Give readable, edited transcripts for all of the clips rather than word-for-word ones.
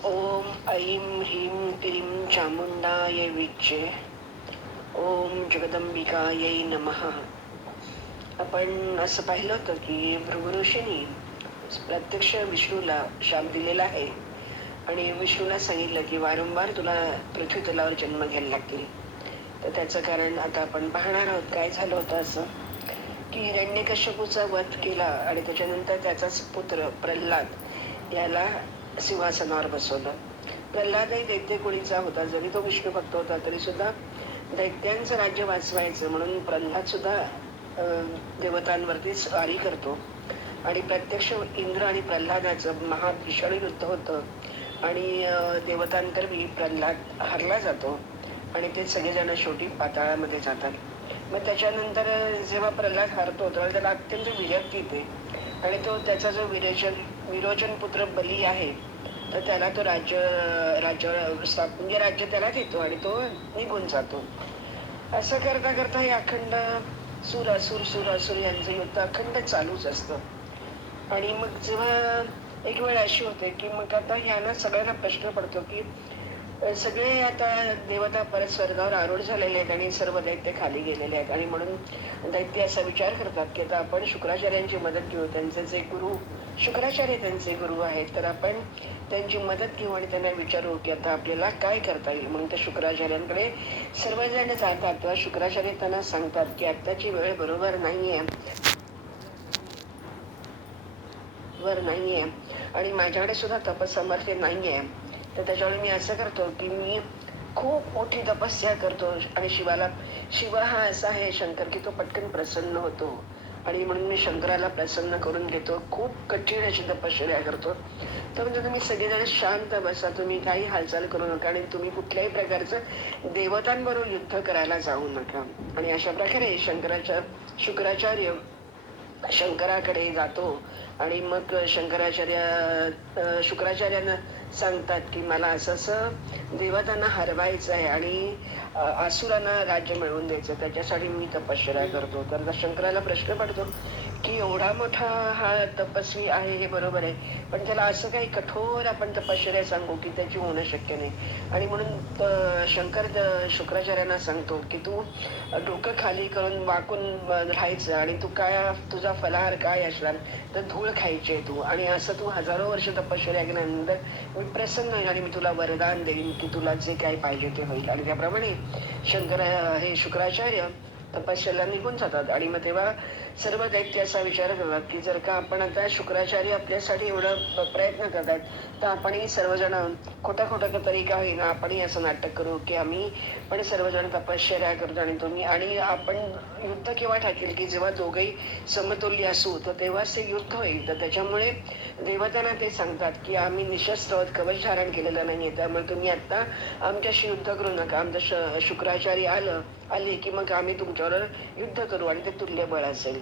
ओम ऐं ह्रीं क्लीं चामुंडाय विच्चे. ओम जगदंबिकायै नमः. आपण असं पाहिलं होतं की भृगु ऋषींनी प्रत्यक्ष विष्णूला शाप दिलेला आहे आणि विष्णूला सांगितलं की वारंवार तुला पृथ्वी तलावर जन्म घ्यायला लागतील. तर त्याचं कारण आता आपण पाहणार आहोत. काय झालं होतं असं की हिरण्यकश्यपूचा वध केला आणि त्याच्यानंतर त्याचाच पुत्र प्रल्हाद याला सिंहासनावर बसवलं. प्रल्हादही दैत्य कुळीचा होता. जरी तो विष्णू भक्त होता तरी सुद्धा दैत्यांचं राज्य वाचवायचं म्हणून प्रल्हाद सुद्धा देवतांवरती स्वारी करतो आणि प्रत्यक्ष इंद्र आणि प्रल्हादाचं महाभीषण युद्ध होतं आणि देवतांतर्फी प्रल्हाद हरला जातो आणि ते सगळेजण शेवटी पाताळामध्ये जातात. मग त्याच्यानंतर जेव्हा प्रल्हाद हरतो तेव्हा त्याला अत्यंत विरक्ती येते आणि तो त्याचा जो विरोचन पुत्र बली आहे तर त्याला तो राज्य म्हणजे राज्य त्याला देतो आणि तो निघून जातो. असं करता करता हे अखंड सुर असुर यांचं युद्ध अखंड चालूच असतं. आणि मग जेव्हा एक वेळ अशी होते की मग आता ह्यांना सगळ्यांना प्रश्न पडतो की सगळे आता देवता परत स्वर्गावर आरूढ झालेले आहेत आणि सर्व दैत्य खाली गेलेले आहेत आणि म्हणून दैत्य असा विचार करतात की आता आपण शुक्राचार्यांची मदत घेऊ. त्यांचे जे गुरु शुक्राचार्य त्यांचे गुरु आहेत तर आपण त्यांची मदत घेऊ आणि त्यांना विचारू की आता आपल्याला काय करता येईल. म्हणून त्या शुक्राचार्यांकडे सर्वजण जातात तेव्हा शुक्राचार्य त्यांना सांगतात की आत्ताची वेळ बरोबर नाहीये आणि माझ्याकडे सुद्धा तपसामर्थ्य नाहीये. तर त्याच्यामुळे मी असं करतो की मी खूप मोठी तपस्या करतो आणि शिव हा असा आहे शंकर की तो पटकन प्रसन्न होतो आणि म्हणून मी शंकराला प्रसन्न करून घेतो. खूप कठीण अशी तपश्चर्या करतो. तर म्हणजे तुम्ही सगळेजण शांत बसा, तुम्ही काही हालचाल करू नका आणि तुम्ही कुठल्याही प्रकारचं देवतांबरोबर युद्ध करायला जाऊ नका. आणि अशा प्रकारे शुक्राचार्य शंकराकडे जातो आणि मग शुक्राचार्यांना सांगतात की मला असं देवतांना हरवायचं आहे आणि असुरांना राज्य मिळवून द्यायचं, त्याच्यासाठी मी तपश्चर्या करतो. तर शंकराला प्रश्न पडतो की एवढा मोठा हा तपस्वी आहे हे बरोबर आहे, पण त्याला असं काही कठोर आपण तपश्चर्या सांगू की त्याची होणं शक्य नाही. आणि म्हणून शंकर शुक्राचार्यांना सांगतो की तू डोकं खाली करून वाकून राहायचं आणि तू तुझा फलाहार काय असणार तर धूळ खायची आहे तू, आणि असं तू हजारो वर्ष तपश्चर्या केल्यानंतर मी प्रसन्न होईल आणि मी तुला वरदान देईन की तुला जे काय पाहिजे ते होईल. आणि त्याप्रमाणे हे शुक्राचार्य तपश्चर्याला निघून जातात. आणि मग तेव्हा सर्व दैत्य असा विचार करतात की जर का आपण आता शुक्राचार्य आपल्यासाठी एवढं प्रयत्न करतात तर आपणही सर्वजण खोटा तरी का होईना आपणही असं नाटक करू की आम्ही पण सर्वजण तपश्चर्या करतो आणि आपण युद्ध केव्हा टाकेल की जेव्हा दोघंही समतुल्य असू तर तेव्हाच ते युद्ध होईल. तर त्याच्यामुळे देवतांना ते सांगतात की आम्ही निशस्त्र आहोत, कवच धारण केलेलं नाहीये, त्यामुळे तुम्ही आता आमच्याशी युद्ध करू नका. आमचं शुक्राचार्य आले की मग आम्ही तुमच्यावर युद्ध करू आणि ते तुल्यबळ असेल.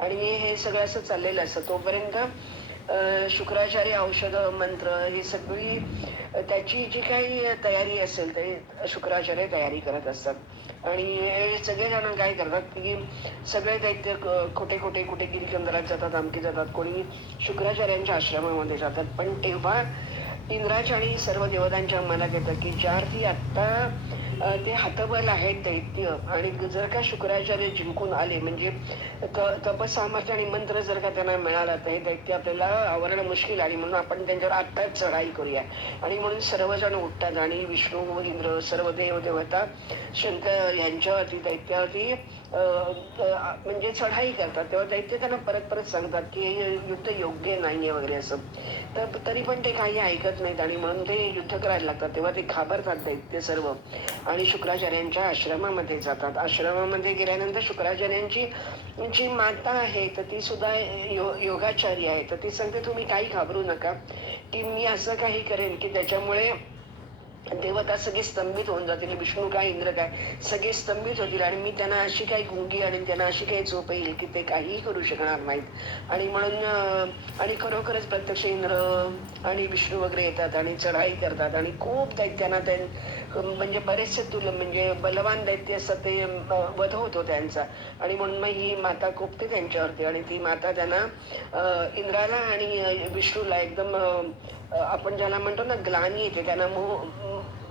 आणि हे सगळं असं चाललेलं असतं. तोपर्यंत शुक्राचार्य औषध मंत्र ही सगळी त्याची जी काही तयारी असेल ते शुक्राचार्य तयारी करत असतात. आणि हे सगळेजण काय करतात की सगळे दैत्य कुठे गिरिकंदरात जातात, आमकी जातात, कोणी शुक्राचार्यांच्या आश्रमामध्ये जातात. पण तेव्हा इंद्राच्या आणि सर्व देवतांच्या मनात येतं की ज्या अर्थी आत्ता ते हतबल आहेत दैत्य आणि जर का शुक्राचार्य जिंकून आले म्हणजे तपसामर्थ्य आणि मंत्र जर का त्यांना मिळाला तर हे दैत्य आपल्याला आवरणं मुश्किल आणि म्हणून आपण त्यांच्यावर आत्ताच चढाई करूया. आणि म्हणून सर्वजण उठतात आणि विष्णू इंद्र सर्व देवता शंकर यांच्यावरती दैत्यावरती म्हणजे चढाई करतात. तेव्हा दैत्य त्यांना परत सांगतात की हे युद्ध योग्य नाहीये वगैरे असं. तर तरी पण ते काही ऐकत नाहीत आणि म्हणून ते युद्ध करायला लागतात. तेव्हा ते घाबरतात दैत्य सर्व आणि शुक्राचार्यांच्या आश्रमामध्ये जातात. आश्रमामध्ये गेल्यानंतर शुक्राचार्यांची जी माता आहे तर ती सुद्धा योगाचार्य आहे. तर ती सांगते तुम्ही काही घाबरू नका की मी असं काही करेन की त्याच्यामुळे देवता सगळे स्तंभित होऊन जातील, विष्णू काय इंद्र काय सगळे स्तंभित होतील आणि मी त्यांना अशी काही गुंगी आणि त्यांना अशी काही झोप येईल की ते काहीही करू शकणार नाहीत. आणि म्हणून आणि खरोखरच प्रत्यक्ष इंद्र आणि विष्णू वगैरे येतात आणि चढाई करतात आणि खूप दैत्यांना म्हणजे बरेचसे तुला म्हणजे बलवान दैत्य असतात ते वध होतो त्यांचा. आणि म्हणून मग ही माता कोपते त्यांच्यावरती आणि ती माता त्यांना इंद्राला आणि विष्णूला एकदम आपण ज्याला म्हणतो ना ग्लानी येते, त्यांना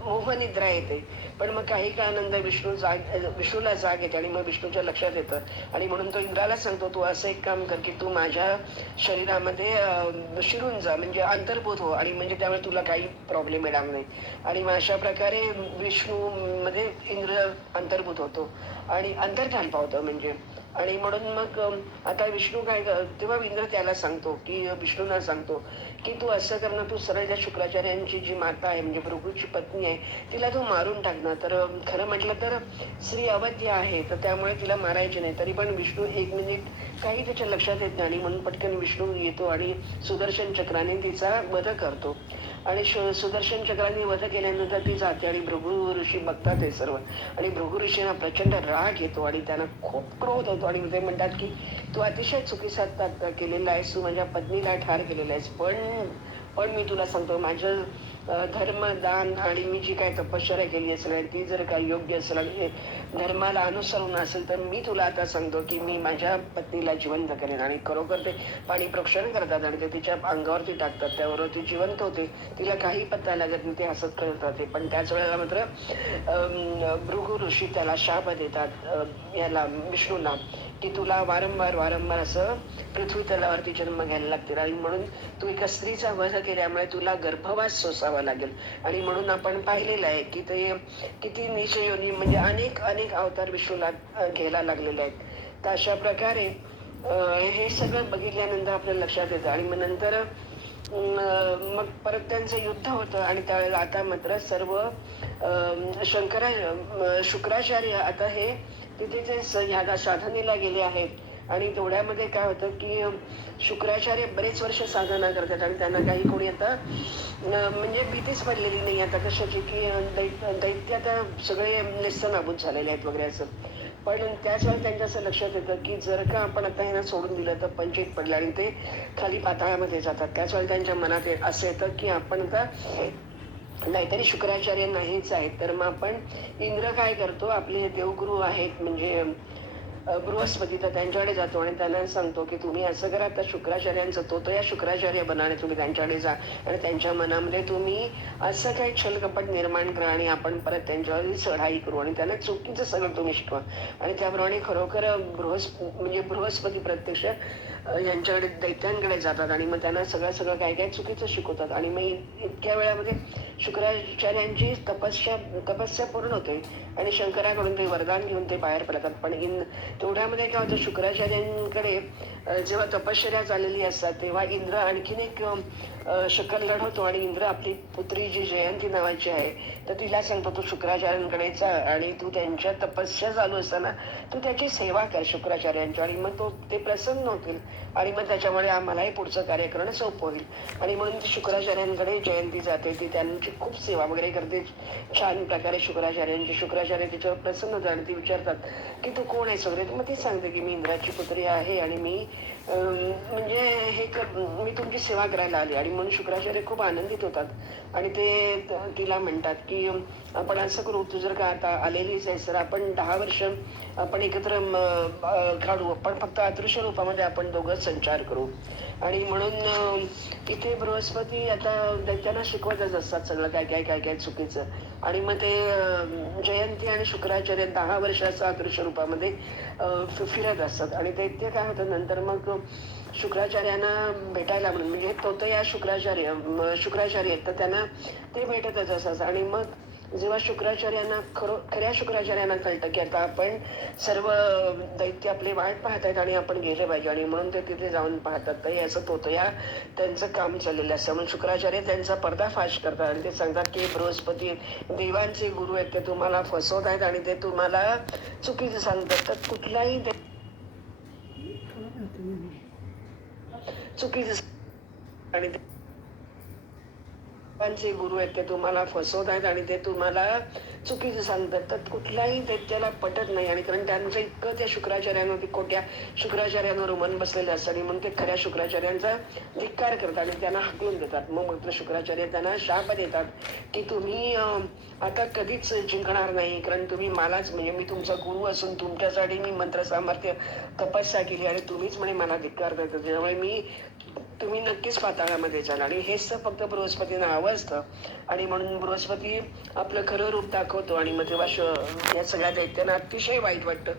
मोहनिद्रा येते. पण मग काही काळानंतर विष्णूला जाग येते आणि मग विष्णूच्या लक्षात येतं आणि म्हणून तो इंद्राला सांगतो, तू असं एक काम कर की तू माझ्या शरीरामध्ये शिरून जा, म्हणजे अंतर्भूत हो, आणि म्हणजे त्यामुळे तुला काही प्रॉब्लेम येणार नाही. आणि मग अशा प्रकारे विष्णू मध्ये इंद्र अंतर्भूत होतो आणि अंतर्धान पावतं म्हणजे. आणि म्हणून मग आता विष्णू काय तेव्हा इंद्र त्याला सांगतो की विष्णूला सांगतो की तू असं कर ना, तू सरळ त्या शुक्राचार्यांची जी माता आहे म्हणजे भृगूची पत्नी आहे तिला तू मारून टाक ना. तर खरं म्हटलं तर स्त्री अवध्य आहे, तर त्यामुळे तिला मारायची नाही. तरी पण विष्णू एक मिनिट काही त्याच्या लक्षात येत नाही आणि म्हणून पटकन विष्णू येतो आणि सुदर्शन चक्राने तिचा वध करतो. आणि सुदर्शन चक्राने वध केल्यानंतर ती जाते आणि भृगु ऋषी बघतात हे सर्व. आणि भृगु ऋषींना प्रचंड राग येतो आणि त्यांना खूप क्रोध होतो आणि ते म्हणतात की तू अतिशय चुकीचा केलेला आहेस, तू माझ्या पत्नीला ठार केलेला आहेस. पण मी तुला सांगतो, माझं धर्म दान आणि मी जी काही तपश्चर्या केली असेल आणि ती जर काही योग्य असेल आणि धर्माला अनुसरून असेल तर मी तुला आता सांगतो की मी माझ्या पत्नीला जिवंत करेन. आणि खरोखर ते पाणी प्रोक्षण करतात आणि ते तिच्या अंगावरती टाकतात, त्यावर ती जिवंत होते. तिला काही पत्ता लागत नाही, ते हसत करत राहते. पण त्याच वेळेला मात्र भृगु ऋषी त्याला शाप देतात याला विष्णूला की तुला वारंवार असं पृथ्वी तलावरती जन्म घ्यायला लागतील आणि म्हणून तू एका स्त्रीचा वध केल्यामुळे तुला गर्भवास सोसावा लागेल. आणि म्हणून आपण पाहिलेलं आहे की ते किती नीच योनी म्हणजे अनेक अनेक अवतार विष्णूला घ्यायला लागलेले आहेत. तर अशा प्रकारे हे सगळं बघितल्यानंतर आपल्याला लक्षात येतं. आणि मग नंतर मग परत त्यांचं युद्ध होतं आणि त्यावेळेला आता मात्र सर्व शुक्राचार्य आता हे तिथे जे साधनेला गेले आहेत. आणि तेवढ्यामध्ये काय होतं की शुक्राचार्य बरेच वर्ष साधना करतात आणि त्यांना काही कोणी आता म्हणजे भीतीच पडलेली नाही आता कशाची की दैत्य आता सगळे नेस्तनाबूत झालेले आहेत वगैरे असं. पण त्याच वेळेला त्यांच्या असं लक्षात येतं की जर का आपण आता ह्यांना सोडून दिलं तर पंचित पडलं आणि ते खाली पाताळामध्ये जातात. त्याच वेळेला त्यांच्या मनात असं येतं की आपण आता नाहीतरी शुक्राचार्य नाहीच आहेत, तर मग आपण इंद्र काय करतो, आपले देवगुरु आहेत म्हणजे बृहस्पती, तर त्यांच्याकडे जातो आणि त्यांना सांगतो की तुम्ही असं करा, आता शुक्राचार्यांचं तो या शुक्राचार्य बना आणि तुम्ही त्यांच्याकडे जा आणि त्यांच्या मनामध्ये तुम्ही असं काही छलकपट निर्माण करा आणि आपण परत त्यांच्यावर चढाई करू आणि त्यांना चुकीचं सगळं तुम्ही शिकवा. आणि त्याप्रमाणे खरोखर बृहस्पती प्रत्यक्ष यांच्याकडे दैत्यांकडे जातात आणि मग त्यांना सगळं काय काय चुकीचं शिकवतात. आणि मग इतक्या वेळामध्ये शुक्राचार्यांची तपस्या पूर्ण होते आणि शंकराकडून ते वरदान घेऊन ते बाहेर पडतात. पण तेवढ्यामध्ये काय होतं, शुक्राचार्यांकडे जेव्हा तपश्चर्या चाललेली असतात तेव्हा इंद्र आणखीन एक शक्कल लढवतो आणि इंद्र आपली पुत्री जी जयंती नावाची आहे तर तिला सांगतो तू शुक्राचार्यांकडे जा आणि तू त्यांच्या तपस्या चालू असताना तू त्याची सेवा कर शुक्राचार्यांची, आणि मग ते प्रसन्न होतील आणि मग त्याच्यामुळे आम्हालाही पुढचं कार्य करणं सोपं होईल. आणि म्हणून ती शुक्राचार्यांकडे जयंती जाते, ती त्यांची खूप सेवा वगैरे करते छान प्रकारे शुक्राचार्य तिच्यावर प्रसन्न होतात आणि ती विचारतात की तू कोण आहेस वगैरे. मग ती सांगते की मी इंद्राची पुत्री आहे आणि मी म्हणजे मी तुमची सेवा करायला आली. आणि म्हणून शुक्राचार्य खूप आनंदित होतात आणि ते तिला म्हणतात की आपण असं करू, तू जर का आता आलेलीच आहेस तर आपण 10 वर्ष आपण एकत्र काढू, आपण फक्त अदृश्य रूपामध्ये आपण दोघं संचार करू. आणि म्हणून इथे बृहस्पती आता दैत्यांना शिकवतच असतात सगळं काय काय काय काय चुकीचं. आणि मग ते जयंती आणि शुक्राचार्य 10 वर्षाचं अदृश्य रूपामध्ये फिरत असतात. आणि दैत्य काय होतं नंतर मग शुक्राचार्यांना भेटायला म्हणून म्हणजे तो या शुक्राचार्य आहेत तर त्यांना ते भेटतच असतात. आणि मग जेव्हा खऱ्या शुक्राचार्यांना कळतं की आता आपण सर्व दैत्य आपले वाट पाहत आहेत आणि आपण गेले पाहिजे, आणि म्हणून ते तिथे जाऊन पाहतात. तर हे असं तोतया त्यांचं काम चाललेलं असतं. म्हणून शुक्राचार्य त्यांचा पर्दाफाश करतात आणि ते सांगतात की बृहस्पती देवांचे गुरु आहेत, ते तुम्हाला फसवत आहेत आणि ते तुम्हाला चुकीचं सांगतात. तर कुठलाही चुकीचं आणि देवांचे गुरु आहेत ते तुम्हाला फसवत आहेत आणि ते तुम्हाला चुकीचं सांगतात, तर कुठल्याही दैत्याला पटत नाही. आणि कारण त्यांचं इतकं त्या शुक्राचार्यांवरती खोट्या शुक्राचार्यांवर मन बसलेलं असतं आणि म्हणून ते खऱ्या शुक्राचार्यांचा धिक्कार करतात आणि त्यांना हाकलून देतात. मग मात्र शुक्राचार्य त्यांना शाप देतात की तुम्ही आता कधीच जिंकणार नाही, कारण तुम्ही मलाच म्हणजे मी तुमचा गुरु असून तुमच्यासाठी मी मंत्र सामर्थ्य तपस्या केली आणि तुम्हीच म्हणे मला धिक्कार देता, त्याच्यामुळे मी तुम्ही नक्कीच पाताळामध्ये जाल. आणि हेच तर फक्त बृहस्पतीनं हवं असतं. आणि म्हणून बृहस्पती आपलं खरं रूप दाखवतो आणि मग तेव्हा या सगळ्या दैत्यांना अतिशय वाईट वाटतं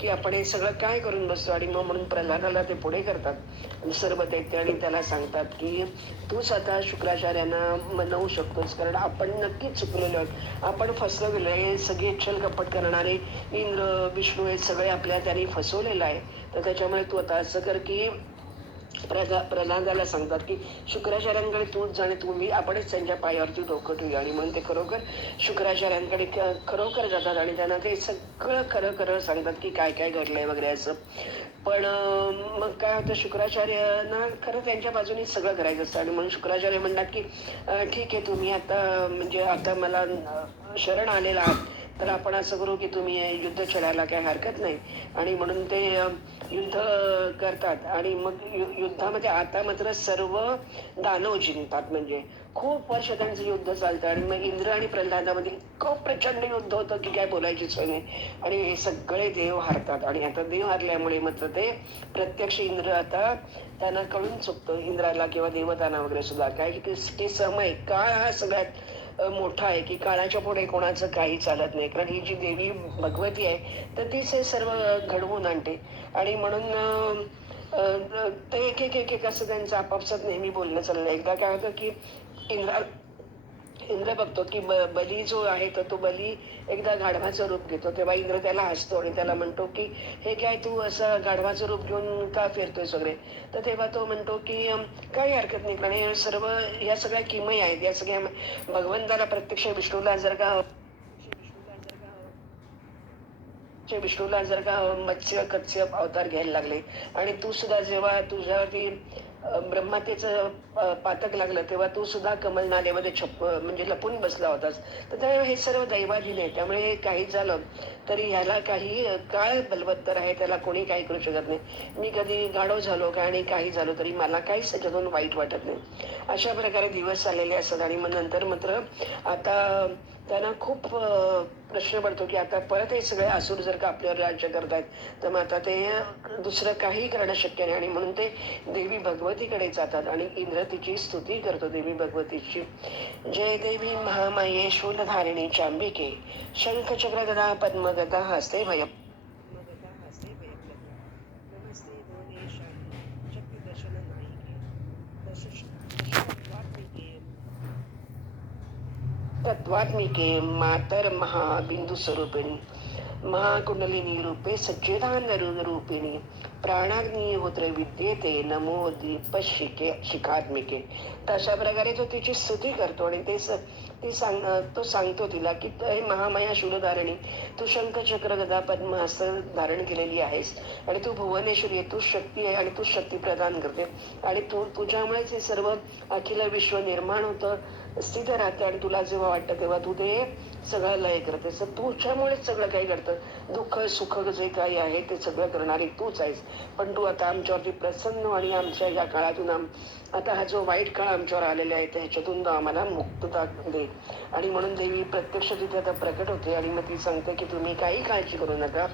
की आपण हे सगळं काय करून बसतो. आणि मग म्हणून प्रल्हादाला ते पुढे करतात सर्व दैत्य आणि त्याला सांगतात की तूच आता शुक्राचार्यांना मनवू शकतोस, कारण आपण नक्कीच चुकलेलो आहोत, आपण फसलो गेलो आहे. सगळे छल कपट करणारे इंद्र विष्णू हे सगळे आपल्या त्यांनी फसवलेलं आहे. तर त्याच्यामुळे तू आता असं कर की प्रल्हादाला सांगतात की शुक्राचार्यांकडे तूच जाणे, तुम्ही आपणच त्यांच्या पायावरती डोकं ठेवूया. आणि म्हणून ते खरोखर शुक्राचार्यांकडे खरोखर जातात आणि त्यांना ते सगळं खरं खरं सांगतात की काय काय घडलंय वगैरे असं. पण मग काय होतं, शुक्राचार्यांना खरं त्यांच्या बाजूने सगळं करायचं असतं. आणि म्हणून शुक्राचार्य म्हणतात की ठीक आहे, तुम्ही आता म्हणजे आता मला शरण आलेला आहात, तर आपण असं करू की तुम्ही युद्ध छेडायला काही हरकत नाही. आणि म्हणून ते युद्ध करतात. आणि मग युद्धामध्ये आता मात्र सर्व दानव जिंकतात. म्हणजे खूप वर्ष त्यांचं युद्ध चालतं आणि मग इंद्र आणि प्रल्हादामध्ये इतकं प्रचंड युद्ध होतं की काय बोलायची सोय नाही. आणि हे सगळे देव हारतात. आणि आता देव हारल्यामुळे मात्र ते प्रत्यक्ष इंद्र आता त्यांना कळून चुकतं, इंद्राला किंवा देवतांना वगैरे सुद्धा, काय की समय काळ हा सगळ्यात मोठा आहे, की काळाच्या पुढे कोणाचं काही चालत नाही. कारण ही जी देवी भगवती आहे तर तीच हे सर्व घडवून आणते. आणि म्हणून ते एक एक एक एक असं त्यांचं आपापसात नेहमी बोलणं चाललं. एकदा काय होतं की इंद्रा इंद्र बघतो की बली जो आहे तर तो बली एकदा गाढवाचं रूप घेतो. तेव्हा इंद्र त्याला हसतो आणि त्याला म्हणतो की हे काय तू असं गाढवाचं रूप घेऊन का फिरतोय वगैरे. तर तेव्हा तो म्हणतो की काही हरकत नाही, कारण हे सर्व या सगळ्या किमया आहेत. या सगळ्या भगवंताला प्रत्यक्ष विष्णूला जर का मत्स्य कत्स्य अवतार घ्यायला लागले आणि तू सुद्धा जेव्हा तुझ्यावरती ब्रह्मातेचं पातक लागलं तेव्हा तू सुद्धा कमल नालेमध्ये म्हणजे लपून बसला होतास. तर त्यामुळे हे सर्व दैवाधीन आहे. त्यामुळे काही झालं तरी ह्याला काही काळ बलवत्तर आहे, त्याला कोणी काही करू शकत नाही. मी कधी गाढव झालो काय आणि काही झालो तरी मला काहीच त्याच्यातून वाईट वाटत नाही. अशा प्रकारे दिवस चाललेले असतात. आणि मग नंतर मात्र आता त्यांना खूप प्रश्न पडतो की आता परत हे सगळे असुर जर का आपल्यावर राज्य करतायत तर मग आता ते दुसरं काही करणं शक्य नाही. आणि म्हणून ते देवी भगवतीकडे जातात आणि इंद्र तिची स्तुती करतो देवी भगवतीची. जय देवी महामाये शूलधारिणी चांबिके, शंख चक्र गदा पद्मगदा हस्ते भय नमस्ते भुवनेशाही शक्तिदर्शन नायिके तत्वात्मिके मातर महाबिंदू स्वरूपिणी महाकुंडलिनी रूपे सच्चिदानंद रूपिणी प्राणाग्नी होत्र विद्येते नमो दीप शिखात्मिके. तर अशा प्रकारे तो तिची स्तुती करतो आणि तो सांगतो तिला की हे महामाया शूलधारिणी, तू शंख चक्र गदा पद्म हस्त धारण केलेली आहेस आणि तू भुवनेश्वरी आहे, तू शक्ती आहे आणि तू शक्ती प्रदान करते. आणि तुझ्यामुळेच हे सर्व अखिल विश्व निर्माण होतं, स्थित राहतं. आणि तुला जेव्हा वाटतं तेव्हा तू ते सगळं लय करतेस. तर तुझ्यामुळेच सगळं काही घडतं. दुःख सुख जे काही आहे ते सगळं करणारी तूच आहेस. पण तू आता आमच्यावरती प्रसन्न आणि आमच्या या काळातून आता हा जो वाईट काळ आमच्यावर आलेला आहे त्याच्यातून आम्हाला मुक्तता दे. आणि म्हणून देवी प्रत्यक्ष तिथे आता प्रकट होते आणि मग ती सांगते की तुम्ही काही काळजी करू नका,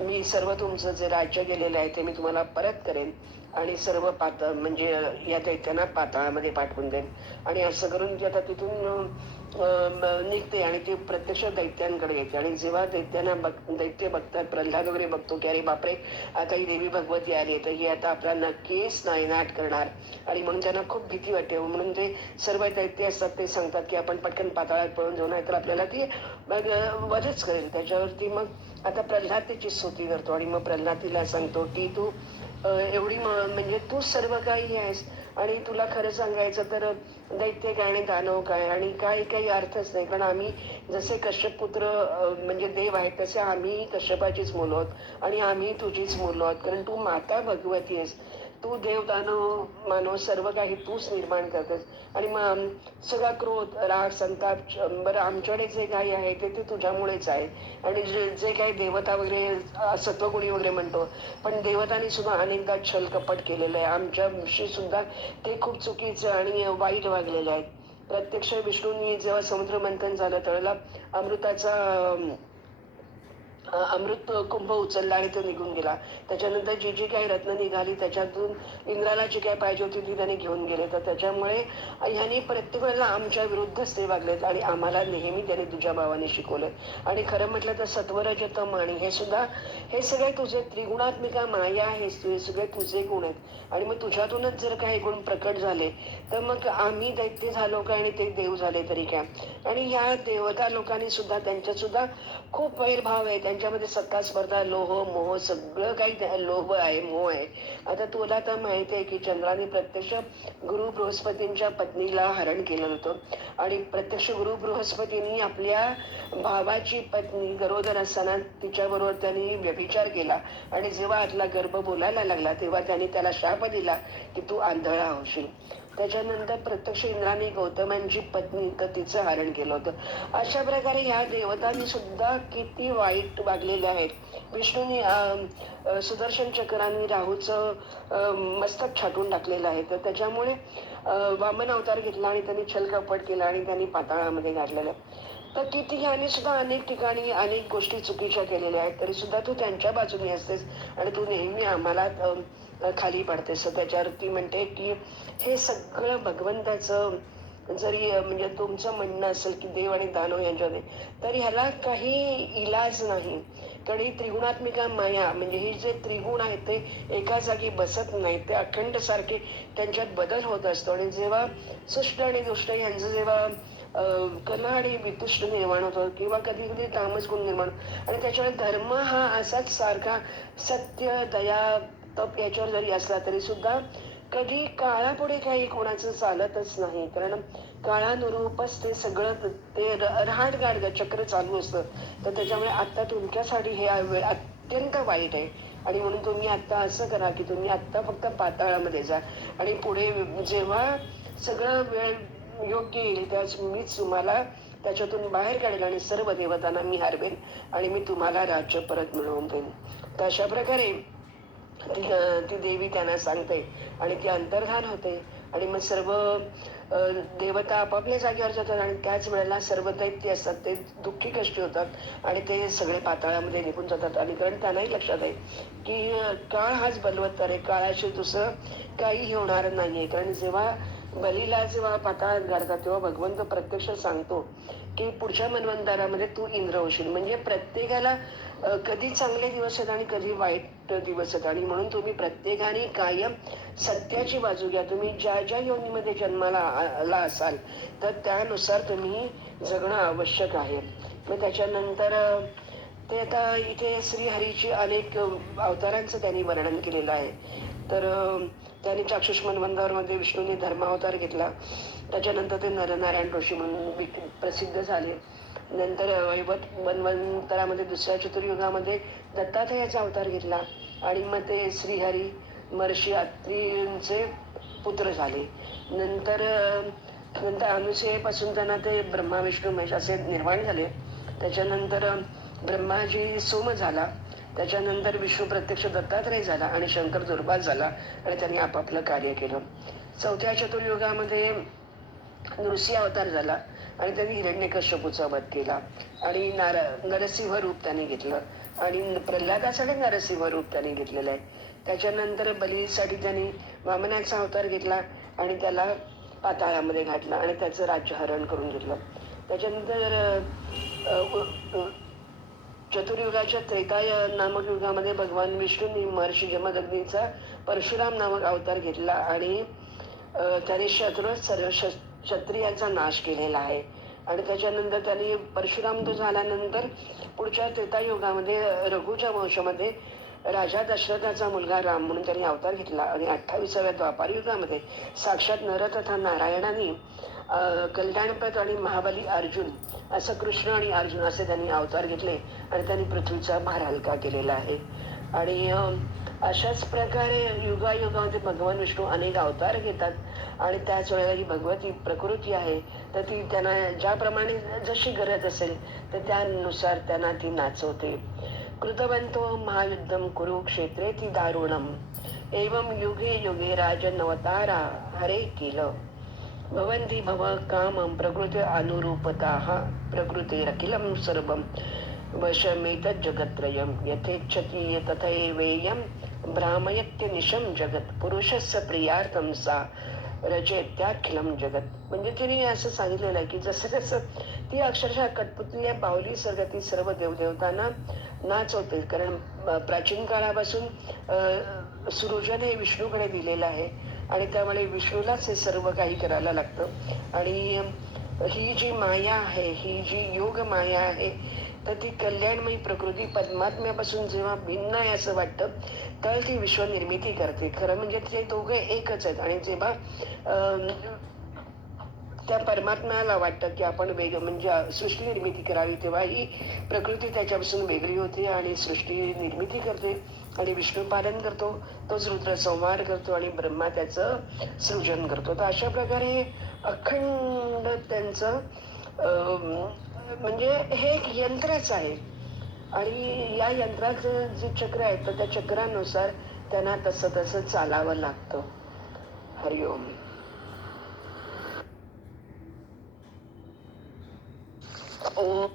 मी सर्व तुमचं जे राज्य गेलेलं आहे ते मी तुम्हाला परत करेन आणि सर्व म्हणजे या दैत्यांना पाताळामध्ये पाठवून देईन. आणि असं करून ती आता तिथून निघते आणि ती प्रत्यक्ष दैत्यांकडे येते. आणि जेव्हा दैत्य बघतात, प्रल्हाद वगैरे बघतो की अरे बापरे, आता ही देवी भगवती आली तर ही आता आपला नक्कीच नायनाट करणार. आणि म्हणून त्यांना खूप भीती वाटते. म्हणून ते सर्व दैत्य असतात ते सांगतात की आपण पटकन पाताळात पळून जाऊ, नाही तर आपल्याला ती वधच करेल. त्याच्यावरती मग आता प्रल्हाद तिची स्तुती करतो आणि मग प्रल्हाद तिला सांगतो की तू एवढी म्हणजे तू सर्व काही आहेस आणि तुला खरं सांगायचं तर दैत्य काय आणि दानव काय आणि काही अर्थच नाही. कारण आम्ही जसे कश्यप पुत्र म्हणजे देव आहेत तसे आम्ही कश्यपाचीच मुलं आहोत आणि आम्ही तुझीच मुलं आहोत, कारण तू माता भगवती आहेस. तू देव दानव मानव सर्व काही तूच निर्माण करतेस आणि मग सगळा क्रोध राग संताप बरं आमच्याकडे जे काही आहे ते तुझ्यामुळेच आहे. आणि जे काही देवता वगैरे सत्वगुणी वगैरे म्हणतो, पण देवतांनी सुद्धा अनेकदा छल कपट केलेलं आहे आमच्याशी सुद्धा. ते खूप चुकीचं आणि वाईट वागलेले आहेत. प्रत्यक्ष विष्णूंनी जेव्हा समुद्र मंथन झालं त्यावेळेला अमृताचा अमृत कुंभ उचलला आणि तो निघून गेला. त्याच्यानंतर जी जी काही रत्न निघाली त्याच्यातून इंद्राला जी काही पाहिजे होती ती त्यांनी घेऊन गेले. तर त्याच्यामुळे ह्यांनी प्रत्येक वेळेला आमच्या विरुद्धच ते वागलेत आणि आम्हाला नेहमी त्यांनी तुझ्या भावाने शिकवलं. आणि खरं म्हटलं तर सत्वरजतम आणि हे सुद्धा हे सगळे तुझे त्रिगुणात्मिका माया हे सगळे तुझे गुण आहेत. आणि मग तुझ्यातूनच जर काही गुण प्रकट झाले तर मग आम्ही दैत्य झालो काय आणि ते देव झाले तरी काय. आणि ह्या देवता लोकांनी सुद्धा त्यांच्यात सुद्धा खूप वैरभाव आहे. त्यांच्यामध्ये सत्ता स्पर्धा लोह मोह सगळं काही लोभ आहे मोह आहे. आता तुला तर माहिती आहे की चंद्राने प्रत्यक्ष गुरु बृहस्पतींच्या पत्नीला हरण केलं होतं आणि प्रत्यक्ष गुरु बृहस्पतींनी आपल्या भावाची पत्नी गरोदर असताना तिच्याबरोबर त्यांनी व्यभिचार केला आणि जेव्हा आतला गर्भ बोलायला लागला तेव्हा त्यांनी त्याला शाप दिला की तू आंधळा होशील. त्याच्यानंतर प्रत्यक्ष इंद्राने गौतमांची पत्नी तर तिचं हरण केलं होतं. अशा प्रकारे ह्या देवतांनी सुद्धा किती वाईट वागलेले आहेत. विष्णूंनी सुदर्शन चक्राने राहूचं मस्तक छाटून टाकलेलं आहे. तर त्याच्यामुळे वामन अवतार घेतला आणि त्यांनी छलकपट केला आणि त्यांनी पाताळामध्ये गाडलेलं. तर किती ह्याने सुद्धा अनेक ठिकाणी अनेक गोष्टी चुकीच्या केलेल्या आहेत तरी सुद्धा तू त्यांच्या बाजूने असतेस आणि तू नेहमी आम्हाला खाली पडतेस. त्याच्यावरती म्हणते की हे सगळं भगवंताचं जरी म्हणजे तुमचं म्हणणं असेल की देव आणि दानव यांच्यामध्ये तर ह्याला काही इलाज नाही. कारण ही त्रिगुणात्मिका माया म्हणजे हे जे त्रिगुण आहेत ते एका जागी बसत नाही. ते अखंड सारखे त्यांच्यात बदल होत असतो आणि जेव्हा सुष्ट आणि दुष्ट यांचं जेव्हा कला आणि वितुष्ट निर्माण होतं किंवा कधी कधी तामस गुण निर्माण आणि त्याच्यामुळे धर्म हा असाच सारखा सत्य दया तप याच्यावर जरी असला तरी सुद्धा कधी काळापुढे काही कोणाचं चालतच नाही. कारण काळानुरूपच ते सगळं ते रहाट गाडगं चक्र चालू असतं. तर त्याच्यामुळे आता तुमच्यासाठी हे वेळ अत्यंत वाईट आहे आणि म्हणून तुम्ही आता असं करा की तुम्ही आता फक्त पाताळामध्ये जा आणि पुढे जेव्हा सगळं वेळ योग्य येईल त्याच मीच तुम्हाला त्याच्यातून बाहेर काढेल आणि सर्व देवतांना मी हरवेन आणि मी तुम्हाला राज्य परत मिळवून देईन. तर अशा प्रकारे ती देवी त्यांना सांगते आणि ती अंतर्धान होते आणि मग सर्व देवता आपापल्या जागेवर जातात आणि त्याच वेळेला सर्व दैत्य असतात ते दुःखी कष्टी होतात आणि ते सगळे पाताळामध्ये निघून जातात. आणि कारण त्यांनाही लक्षात आहे की काळ हाच बलवत्तर आहे, काळाशी दुसरं काही होणार नाहीये. कारण जेव्हा बलीला जेव्हा पाताळात गाडतात तेव्हा भगवंत प्रत्यक्ष सांगतो की पुढच्या मन्वंतरामध्ये तू इंद्र होशील. म्हणजे प्रत्येकाला कधी चांगले दिवस आहेत आणि कधी वाईट दिवस आहेत आणि म्हणून तुम्ही प्रत्येकाने कायम सत्याची बाजू घ्या. तुम्ही ज्या ज्या योनीमध्ये जन्माला आला असाल तर त्यानुसार तुम्ही जगणं आवश्यक आहे. मग त्याच्यानंतर ते आता इथे श्रीहरीची अनेक अवतारांचं त्यांनी वर्णन केलेलं आहे. तर त्यांनी चाक्षुष मन्वंतरामध्ये विष्णूने धर्मावतार घेतला. त्याच्यानंतर ते नरनारायण ऋषी म्हणून प्रसिद्ध झाले. नंतर वैवत मन्वंतरामध्ये दुसऱ्या चतुर्युगामध्ये दत्तात्रयाचा अवतार घेतला आणि मग ते श्रीहरी महर्षी अत्रींचे पुत्र झाले. नंतर नंतर अनुसूयेपासून त्यांना ते ब्रह्मा विष्णू महेश असे निर्माण झाले. त्याच्यानंतर ब्रह्माजी सोम झाला. त्याच्यानंतर विष्णू प्रत्यक्ष दत्तात्रय झाला आणि शंकर दुर्वास झाला आणि त्यांनी आपापलं कार्य केलं. चौथ्या चतुर्युगामध्ये नृसिंह अवतार झाला आणि त्यांनी हिरण्यकश्यपूचा वध केला आणि नरसिंह रूप त्यांनी घेतलं आणि प्रल्हादासाठी नरसिंह रूप त्यांनी घेतलेलं आहे. त्याच्यानंतर बलीसाठी त्यांनी वामनाचा अवतार घेतला आणि त्याला पाताळामध्ये घातला आणि त्याचं राज्य हरण करून घेतलं. त्याच्यानंतर चतुर्युगाच्या त्रेताय नामक युगामध्ये भगवान विष्णूंनी महर्षी जमदग्नीचा परशुराम नामक अवतार घेतला आणि त्याने सर्व क्षत्रियांचा नाश केलेला आहे. आणि त्याच्यानंतर त्यांनी परशुराम तो झाल्यानंतर पुढच्या त्रेतायुगामध्ये रघुच्या वंशामध्ये राजा दशरथाचा मुलगा राम म्हणून त्यांनी अवतार घेतला आणि 28व्या द्वापार युगामध्ये साक्षात नर तथा नारायणाने कल्याणप्रद आणि महाबली अर्जुन असं कृष्ण आणि अर्जुन असे त्यांनी अवतार घेतले आणि त्यांनी पृथ्वीचा भार हलका केलेला आहे. आणि अशाच प्रकारे युगायुगामध्ये भगवान विष्णू अनेक अवतार घेतात आणि त्याच वेळेला ही भगवती प्रकृती आहे तर ती त्यांना ज्याप्रमाणे जशी गरज असेल तर त्यानुसार त्यांना ती नाचवते. कृतवंतो महायुद्धम कुरुक्षेत्रे ती दारुणम एवं युगे युगे राजनवतारा हरे केल भवन्ति भव कामं प्रकृती अनुरूपताः प्रकृतिरखिलं सर्वं वशमेतज्जगत्त्रयं यथेच्छति तथैवेयं भ्रामयत्यनिशं जगत् पुरुषस्य प्रियार्थं सा रचयत्याखिलं जगत. म्हणजे तिने असं सांगितलेलं आहे की जसं कसं ती अक्षरशः कठपुतल्या बाहुली ती सर्व देवदेवतांना नाचवते. कारण प्राचीन काळापासून सृजन हे विष्णूकडे दिलेलं आहे आणि त्यामुळे विष्णूलाच हे सर्व काही करायला लागतं. आणि ही जी माया आहे, ही जी योग माया आहे तर ती कल्याणमयी प्रकृती परमात्म्यापासून जेव्हा भिन्न आहे असं वाटतं तर ती विश्वनिर्मिती करते. खरं म्हणजे ते दोघे एकच आहेत आणि जेव्हा त्या परमात्म्याला वाटतं की आपण म्हणजे सृष्टी निर्मिती करावी तेव्हा ही प्रकृती त्याच्यापासून वेगळी होते आणि सृष्टी निर्मिती करते आणि विष्णू पालन करतो, तोच रुद्र संहार करतो आणि ब्रह्मा त्याचं सृजन करतो. तर अशा प्रकारे अखंड त्यांचं म्हणजे हे एक यंत्रच आहे आणि या यंत्राचं जे चक्र आहे तर त्या चक्रानुसार त्यांना तसं तसं चालावं लागतं. हरिओम. ओम